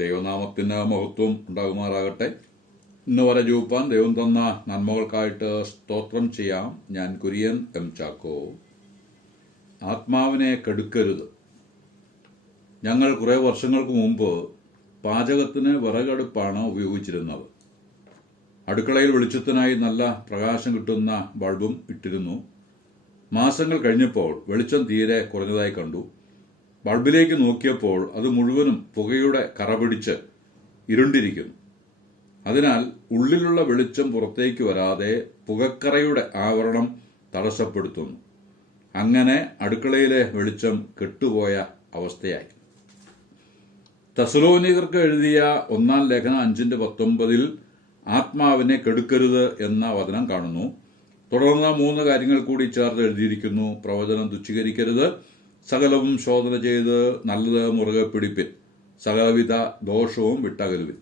ദൈവനാമത്തിന് മഹത്വം ഉണ്ടാകുമാറാകട്ടെ. ഇന്ന് വരെ ജൂപ്പാൻ ദൈവം തന്ന നന്മകൾക്കായിട്ട് സ്തോത്രം ചെയ്യാം. ഞാൻ കുര്യൻ എം ചാക്കോ. ആത്മാവിനെ കെടുക്കരുത്. ഞങ്ങൾ കുറേ വർഷങ്ങൾക്ക് മുമ്പ് പാചകത്തിന് വിറകടുപ്പാണ് ഉപയോഗിച്ചിരുന്നത്. അടുക്കളയിൽ വെളിച്ചത്തിനായി നല്ല പ്രകാശം കിട്ടുന്ന ബൾബും ഇട്ടിരുന്നു. മാസങ്ങൾ കഴിഞ്ഞപ്പോൾ വെളിച്ചം തീരെ കുറഞ്ഞതായി കണ്ടു. ബൾബിലേക്ക് നോക്കിയപ്പോൾ അത് മുഴുവനും പുകയുടെ കറ പിടിച്ച് ഇരുണ്ടിരിക്കുന്നു. അതിനാൽ ഉള്ളിലുള്ള വെളിച്ചം പുറത്തേക്ക് വരാതെ പുകക്കറയുടെ ആവരണം തടസ്സപ്പെടുത്തുന്നു. അങ്ങനെ അടുക്കളയിലെ വെളിച്ചം കെട്ടുപോയ അവസ്ഥയായി. തെസ്സലോനിക്കർക്ക് എഴുതിയ 1 ലേഖനം 5:19 ആത്മാവിനെ കെടുക്കരുത് എന്ന വചനം കാണുന്നു. തുടർന്ന് 3 കാര്യങ്ങൾ കൂടി ചേർത്ത് എഴുതിയിരിക്കുന്നു. പ്രവചനം തുച്ഛീകരിക്കരുത്, സകലവും ശോധന ചെയ്ത് നല്ലത് മുറുകെ പിടിപ്പിൻ, സകലവിധ ദോഷവും വിട്ടകലുവിൻ.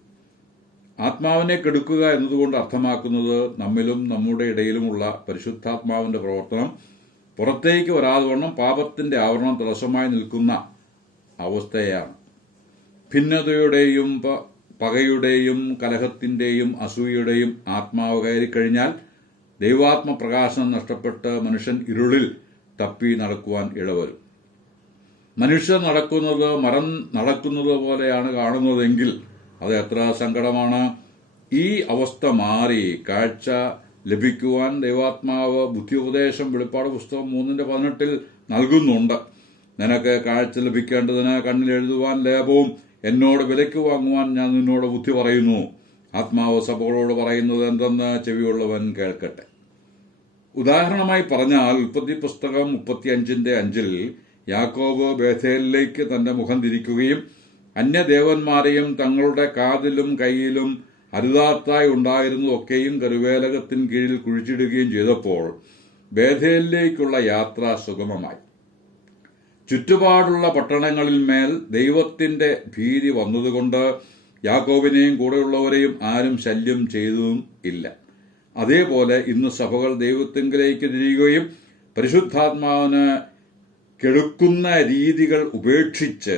ആത്മാവിനെ കെടുക്കുക എന്നതുകൊണ്ട് അർത്ഥമാക്കുന്നത് നമ്മിലും നമ്മുടെ ഇടയിലുമുള്ള പരിശുദ്ധാത്മാവിന്റെ പ്രവർത്തനം പുറത്തേക്ക് വരാതെ പാപത്തിന്റെ ആവരണം തടസ്സമായി നിൽക്കുന്ന അവസ്ഥയാണ്. ഭിന്നതയുടെയും പകയുടെയും കലഹത്തിന്റെയും അസൂയയുടെയും ആത്മാവ് കയറിക്കഴിഞ്ഞാൽ ദൈവാത്മപ്രകാശനം നഷ്ടപ്പെട്ട് മനുഷ്യൻ ഇരുളിൽ തപ്പി നടക്കുവാൻ ഇടവരും. മനുഷ്യർ നടക്കുന്നത് മരം നടക്കുന്നത് പോലെയാണ് കാണുന്നതെങ്കിൽ അത് എത്ര സങ്കടമാണ്. ഈ അവസ്ഥ മാറി കാഴ്ച ലഭിക്കുവാൻ ദൈവാത്മാവ് ബുദ്ധിയുപദേശം വെളിപ്പാട് പുസ്തകം 3:18 നൽകുന്നുണ്ട്. നിനക്ക് കാഴ്ച ലഭിക്കേണ്ടതിന് കണ്ണിൽ എഴുതുവാൻ ലേപവും എന്നോട് വിലയ്ക്ക് വാങ്ങുവാൻ ഞാൻ നിന്നോട് ബുദ്ധി പറയുന്നു. ആത്മാവ് സഭകളോട് പറയുന്നത് എന്തെന്ന് ചെവിയുള്ളവൻ കേൾക്കട്ടെ. ഉദാഹരണമായി പറഞ്ഞാൽ ഉൽപ്പത്തി പുസ്തകം 35:5 യാക്കോബ് ബേഥേലിലേക്ക് തന്റെ മുഖം തിരിക്കുകയും അന്യദേവന്മാരെയും തങ്ങളുടെ കാതിലും കൈയിലും അരുതാത്തായി ഉണ്ടായിരുന്നതൊക്കെയും കരുവേലകത്തിന് കീഴിൽ കുഴിച്ചിടുകയും ചെയ്തപ്പോൾ ബേഥേലിലേക്കുള്ള യാത്ര സുഗമമായി. ചുറ്റുപാടുള്ള പട്ടണങ്ങളിൽ മേൽ ദൈവത്തിന്റെ ഭീതി വന്നതുകൊണ്ട് യാക്കോബിനെയും കൂടെയുള്ളവരെയും ആരും ശല്യം ചെയ്തതും ഇല്ല. അതേപോലെ ഇന്ന് സഭകൾ ദൈവത്തിങ്കിലേക്ക് തിരിയുകയും പരിശുദ്ധാത്മാവിന് കെടുക്കുന്ന രീതികൾ ഉപേക്ഷിച്ച്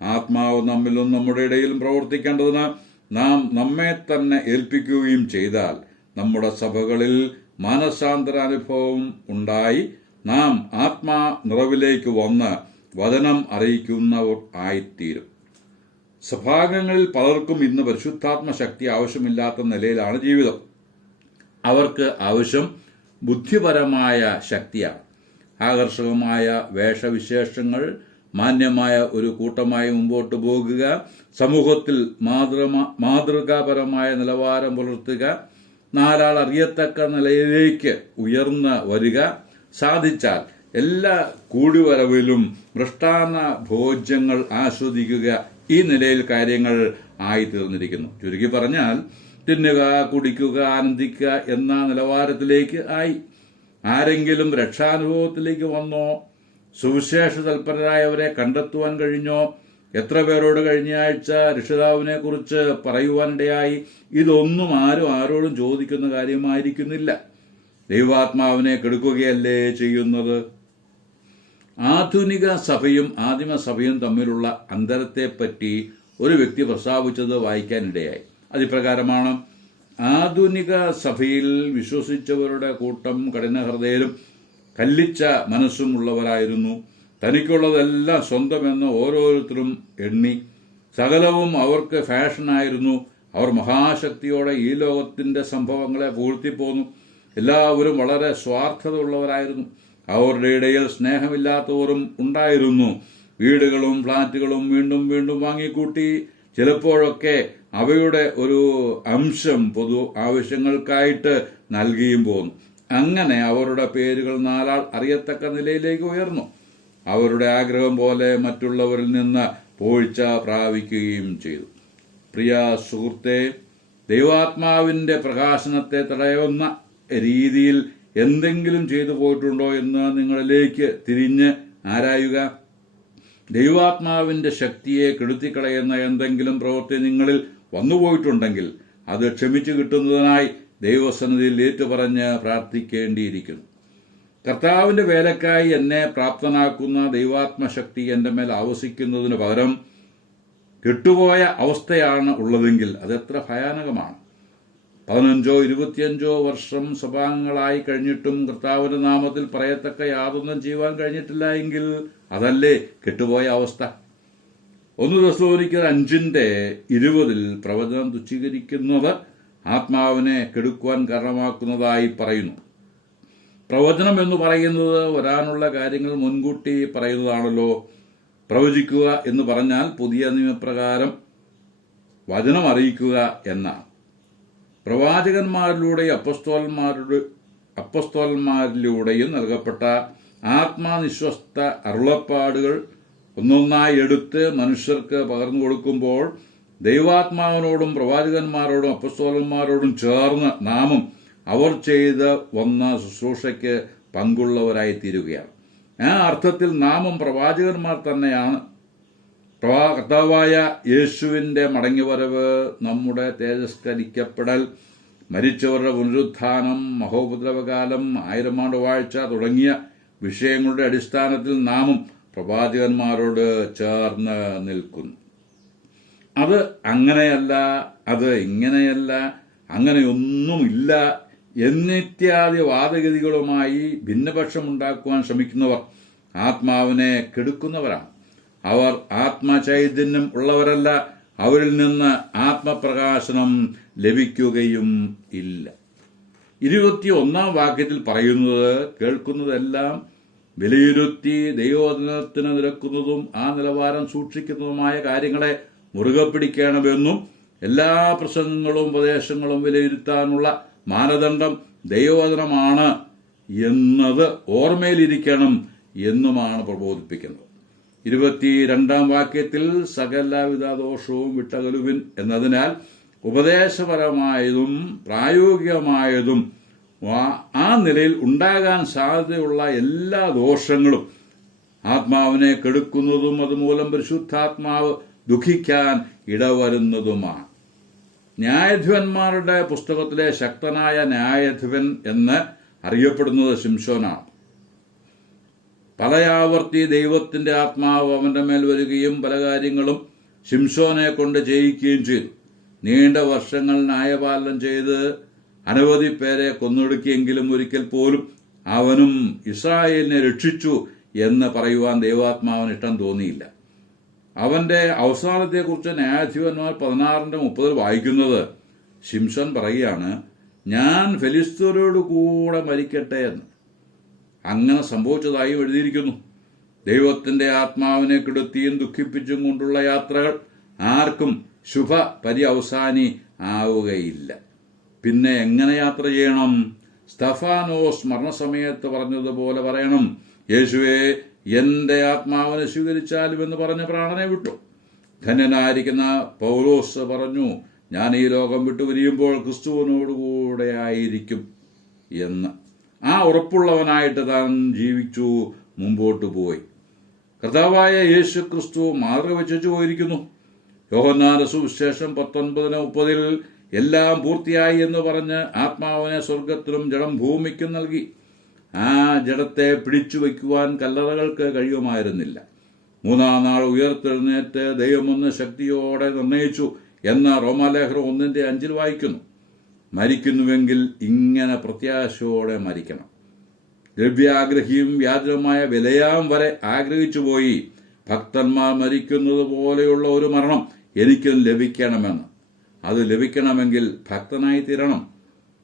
ആത്മാവ് നമ്മിലും നമ്മുടെ ഇടയിലും പ്രവർത്തിക്കേണ്ടതിന് നാം നമ്മെ തന്നെ ഏൽപ്പിക്കുകയും ചെയ്താൽ നമ്മുടെ സഭകളിൽ മാനസാന്തരാനുഭവം ഉണ്ടായി നാം ആത്മാ നിറവിലേക്ക് വന്ന് വചനം അറിയിക്കുന്നവർ ആയിത്തീരും. സഭാംഗങ്ങളിൽ പലർക്കും ഇന്ന് പരിശുദ്ധാത്മ ശക്തി ആവശ്യമില്ലാത്ത നിലയിലാണ് ജീവിതം. അവർക്ക് ആവശ്യം ബുദ്ധിപരമായ ശക്തിയാണ്. ആകർഷകമായ വേഷവിശേഷങ്ങൾ, മാന്യമായ ഒരു കൂട്ടമായി മുമ്പോട്ട് പോകുക, സമൂഹത്തിൽ മാതൃകാപരമായ നിലവാരം പുലർത്തുക, 4 ആൾ അറിയത്തക്ക നിലയിലേക്ക് ഉയർന്ന് വരിക, സാധിച്ചാൽ എല്ലാ കൂടിവരവിലും മൃഷ്ടാന്ന ഭോജ്യങ്ങൾ ആസ്വദിക്കുക, ഈ നിലയിൽ കാര്യങ്ങൾ ആയിത്തീർന്നിരിക്കുന്നു. ചുരുക്കി പറഞ്ഞാൽ തിന്നുക, കുടിക്കുക, ആനന്ദിക്കുക എന്ന നിലവാരത്തിലേക്ക് ആയി. ആരെങ്കിലും രക്ഷാനുഭവത്തിലേക്ക് വന്നോ? സുവിശേഷ തൽപരരായവരെ കണ്ടെത്തുവാൻ കഴിഞ്ഞോ? എത്ര പേരോട് കഴിഞ്ഞ ആഴ്ച രക്ഷിതാവിനെ കുറിച്ച് പറയുവാനിടയായി? ഇതൊന്നും ആരോടും ചോദിക്കുന്ന കാര്യമായിരിക്കുന്നില്ല. ദൈവാത്മാവിനെ കെടുക്കുകയല്ലേ ചെയ്യുന്നത്. ആധുനിക സഭയും ആദിമസഭയും തമ്മിലുള്ള അന്തരത്തെപ്പറ്റി ഒരു വ്യക്തി പ്രസ്താവിച്ചത് വായിക്കാനിടയായി. അതിപ്രകാരമാണ്: ആധുനിക സഭയിൽ വിശ്വസിച്ചവരുടെ കൂട്ടം കഠിനഹൃദയരും കല്ലിച്ച മനസ്സും ഉള്ളവരായിരുന്നു. തനിക്കുള്ളതെല്ലാം സ്വന്തമെന്ന് ഓരോരുത്തരും എണ്ണി. സകലവും അവർക്ക് ഫാഷനായിരുന്നു. അവർ മഹാശക്തിയോടെ ഈ ലോകത്തിന്റെ സംഭവങ്ങളെ പുകഴ്ത്തിപ്പോന്നു. എല്ലാവരും വളരെ സ്വാർത്ഥത ഉള്ളവരായിരുന്നു. അവരുടെ ഇടയിൽ സ്നേഹമില്ലാത്തവരും ഉണ്ടായിരുന്നു. വീടുകളും ഫ്ളാറ്റുകളും വീണ്ടും വീണ്ടും വാങ്ങിക്കൂട്ടി. ചിലപ്പോഴൊക്കെ അവയുടെ ഒരു അംശം പൊതു ആവശ്യങ്ങൾക്കായിട്ട് നൽകിയും പോന്നു. അങ്ങനെ അവരുടെ പേരുകൾ 4 ആൾ അറിയത്തക്ക നിലയിലേക്ക് ഉയർന്നു. അവരുടെ ആഗ്രഹം പോലെ മറ്റുള്ളവരിൽ നിന്ന് പോഴ്ച പ്രാപിക്കുകയും ചെയ്തു. പ്രിയ സുഹൃത്തെ, ദൈവാത്മാവിന്റെ പ്രകാശനത്തെ തടയുന്ന രീതിയിൽ എന്തെങ്കിലും ചെയ്തു പോയിട്ടുണ്ടോ എന്ന് നിങ്ങളിലേക്ക് തിരിഞ്ഞ് ആരായുക. ദൈവാത്മാവിന്റെ ശക്തിയെ കെടുത്തിക്കളയുന്ന എന്തെങ്കിലും പ്രവൃത്തി നിങ്ങളിൽ വന്നുപോയിട്ടുണ്ടെങ്കിൽ അത് ക്ഷമിച്ചു കിട്ടുന്നതിനായി ദൈവസന്നിധിയിൽ ഏറ്റുപറഞ്ഞ് പ്രാർത്ഥിക്കേണ്ടിയിരിക്കുന്നു. കർത്താവിന്റെ വേലക്കായി എന്നെ പ്രാപ്തനാക്കുന്ന ദൈവാത്മശക്തി എന്റെ മേൽ ആവസിക്കുന്നതിന് പകരം കെട്ടുപോയ അവസ്ഥയാണ് ഉള്ളതെങ്കിൽ അതെത്ര ഭയാനകമാണ്. 15 25 വർഷം സഭാംഗങ്ങളായി കഴിഞ്ഞിട്ടും കർത്താവിന്റെ നാമത്തിൽ പറയത്തക്ക യാതൊന്നും ചെയ്യുവാൻ കഴിഞ്ഞിട്ടില്ല എങ്കിൽ അതല്ലേ കെട്ടുപോയ അവസ്ഥ. 1 തെസ്സലോനിക്കർ 5:20 പ്രവചനം തുച്ഛീകരിക്കുന്നത് ആത്മാവിനെ കെടുക്കുവാൻ കാരണമാക്കുന്നതായി പറയുന്നു. പ്രവചനം എന്ന് പറയുന്നത് വരാനുള്ള കാര്യങ്ങൾ മുൻകൂട്ടി പറയുന്നതാണല്ലോ. പ്രവചിക്കുക എന്ന് പറഞ്ഞാൽ പുതിയ നിയമപ്രകാരം വചനം അറിയിക്കുക എന്നാണ്. പ്രവാചകന്മാരിലൂടെയും അപ്പസ്തോലന്മാരിലൂടെയും നൽകപ്പെട്ട ആത്മാനിശ്വസ്ത അരുളപ്പാടുകൾ ഒന്നൊന്നായി എടുത്ത് മനുഷ്യർക്ക് പകർന്നു കൊടുക്കുമ്പോൾ ദൈവാത്മാവിനോടും പ്രവാചകന്മാരോടും അപ്പസ്തോലന്മാരോടും ചേർന്ന് നാമും അവർ ചെയ്ത് വന്ന ശുശ്രൂഷയ്ക്ക് പങ്കുള്ളവരായി തീരുകയാണ്. ആ അർത്ഥത്തിൽ നാമും പ്രവാചകന്മാർ തന്നെയാണ്. കർത്താവായ യേശുവിന്റെ മടങ്ങിവരവ്, നമ്മുടെ തേജസ്കരിക്കപ്പെടൽ, മരിച്ചവരുടെ പുനരുത്ഥാനം, മഹോപദ്രവകാലം, 1000 ആണ്ട് വാഴ്ച തുടങ്ങിയ വിഷയങ്ങളുടെ അടിസ്ഥാനത്തിൽ നാമും പ്രവാചകന്മാരോട് ചേർന്ന് നിൽക്കുന്നു. അത് അങ്ങനെയല്ല, അത് ഇങ്ങനെയല്ല, അങ്ങനെയൊന്നുമില്ല എന്നിത്യാദി വാദഗതികളുമായി ഭിന്നപക്ഷമുണ്ടാക്കുവാൻ ശ്രമിക്കുന്നവർ ആത്മാവിനെ കെടുക്കുന്നവരാണ്. അവർ ആത്മചൈതന്യം ഉള്ളവരല്ല. അവരിൽ നിന്ന് ആത്മപ്രകാശനം ലഭിക്കുകയും ഇല്ല. 21 വാക്യത്തിൽ പറയുന്നത്, കേൾക്കുന്നതെല്ലാം വിലയിരുത്തി ദൈവവചനത്തിന് നിരക്കുന്നതും ആ നിലവാരം സൂക്ഷിക്കുന്നതുമായ കാര്യങ്ങളെ മുറുകെ പിടിക്കണമെന്നും എല്ലാ പ്രസംഗങ്ങളും ഉപദേശങ്ങളും വിലയിരുത്താനുള്ള മാനദണ്ഡം ദൈവവചനമാണ് എന്നത് ഓർമ്മയിലിരിക്കണം എന്നുമാണ് പ്രബോധിപ്പിക്കുന്നത്. 22 വാക്യത്തിൽ സകലവിധ ദോഷവും വിട്ടകലുവിൻ എന്നതിനാൽ ഉപദേശപരമായതും പ്രായോഗികമായതും ആ നിലയിൽ ഉണ്ടാകാൻ സാധ്യതയുള്ള എല്ലാ ദോഷങ്ങളും ആത്മാവിനെ കെടുക്കുന്നതും അതുമൂലം പരിശുദ്ധാത്മാവ് ദുഃഖിക്കാൻ ഇടവരുന്നതുമാണ്. ന്യായാധിപന്മാരുടെ പുസ്തകത്തിലെ ശക്തനായ ന്യായാധിപൻ എന്ന് അറിയപ്പെടുന്നത് ശിംശോനാണ്. പലയാവർത്തി ദൈവത്തിന്റെ ആത്മാവ് അവന്റെ മേൽ വരികയും പല കാര്യങ്ങളും ശിംശോനെ കൊണ്ട് ചെയ്യിക്കുകയും ചെയ്തു. നീണ്ട വർഷങ്ങൾ ന്യായപാലനം ചെയ്ത് അനവധി പേരെ കൊന്നൊടുക്കിയെങ്കിലും ഒരിക്കൽ പോലും അവനും ഇസ്രായേലിനെ രക്ഷിച്ചു എന്ന് പറയുവാൻ ദൈവാത്മാവിന് ഇഷ്ടം തോന്നിയില്ല. അവന്റെ അവസാനത്തെക്കുറിച്ച് ന്യായാധിപന്മാർ 16:30 വായിക്കുന്നത്, ശിംശോൻ പറയുകയാണ്, ഞാൻ ഫെലിസ്ത്യരോട് കൂടെ മരിക്കട്ടെ എന്ന്. അങ്ങനെ സംഭവിച്ചതായും എഴുതിയിരിക്കുന്നു. ദൈവത്തിന്റെ ആത്മാവിനെ കെടുത്തിയും ദുഃഖിപ്പിച്ചും കൊണ്ടുള്ള യാത്രകൾ ആർക്കും ശുഭ പര്യവസാനി ആവുകയില്ല. പിന്നെ എങ്ങനെ യാത്ര ചെയ്യണം? സ്തഫാനോസ് മരണസമയത്ത് പറഞ്ഞതുപോലെ പറയണം, യേശുവേ എന്റെ ആത്മാവിനെ സ്വീകരിച്ചാലും എന്ന് പറഞ്ഞ് പ്രാണനെ വിട്ടു. ധന്യനായിരിക്കുന്ന പൗലോസ് പറഞ്ഞു, ഞാൻ ഈ ലോകം വിട്ടുപിരിയുമ്പോൾ ക്രിസ്തുവിനോടുകൂടെ ആയിരിക്കും എന്ന്. ആ ഉറപ്പുള്ളവനായിട്ട് താൻ ജീവിച്ചു മുമ്പോട്ട് പോയി. കർത്താവായ യേശു ക്രിസ്തു മാതൃക വെച്ചു പോയിരിക്കുന്നു. യോഹന്നാന്റെ സുവിശേഷം 19:30 എല്ലാം പൂർത്തിയായി എന്ന് പറഞ്ഞ് ആത്മാവിനെ സ്വർഗത്തിലും ജഡം ഭൂമിക്കും നൽകി. ആ ജഡത്തെ പിടിച്ചു വയ്ക്കുവാൻ കല്ലറകൾക്ക് കഴിയുമായിരുന്നില്ല. 3-ാം നാൾ ഉയർത്തെഴുന്നേറ്റ് ദൈവമൊന്ന് ശക്തിയോടെ നിർണയിച്ചു എന്ന് റോമാലേഖനം 1:5 വായിക്കുന്നു. മരിക്കുന്നുവെങ്കിൽ ഇങ്ങനെ പ്രത്യാശയോടെ മരിക്കണം. ദ്രവ്യാഗ്രഹിയും വ്യാജമായ വിലയാം വരെ ആഗ്രഹിച്ചു പോയി, ഭക്തന്മാർ മരിക്കുന്നത് പോലെയുള്ള ഒരു മരണം എനിക്കും ലഭിക്കണമെന്ന്. അത് ലഭിക്കണമെങ്കിൽ ഭക്തനായി തീരണം.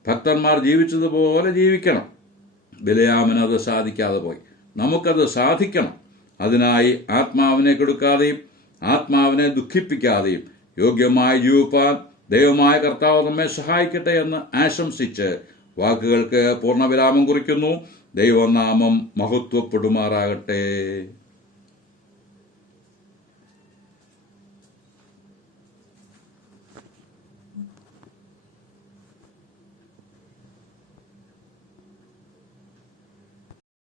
ഭക്തന്മാർ ജീവിച്ചതുപോലെ ജീവിക്കണം. ബിലയാമിന് അത് സാധിക്കാതെ പോയി. നമുക്കത് സാധിക്കണം. അതിനായി ആത്മാവിനെ കെടുക്കാതെയും ആത്മാവിനെ ദുഃഖിപ്പിക്കാതെയും യോഗ്യമായി ജീവിപ്പാൻ ദൈവമായ കർത്താവ് നമ്മെ സഹായിക്കട്ടെ എന്ന് ആശംസിച്ച് വാക്കുകൾക്ക് പൂർണ്ണവിരാമം കുറിക്കുന്നു. ദൈവനാമം മഹത്വപ്പെടുമാറാകട്ടെ.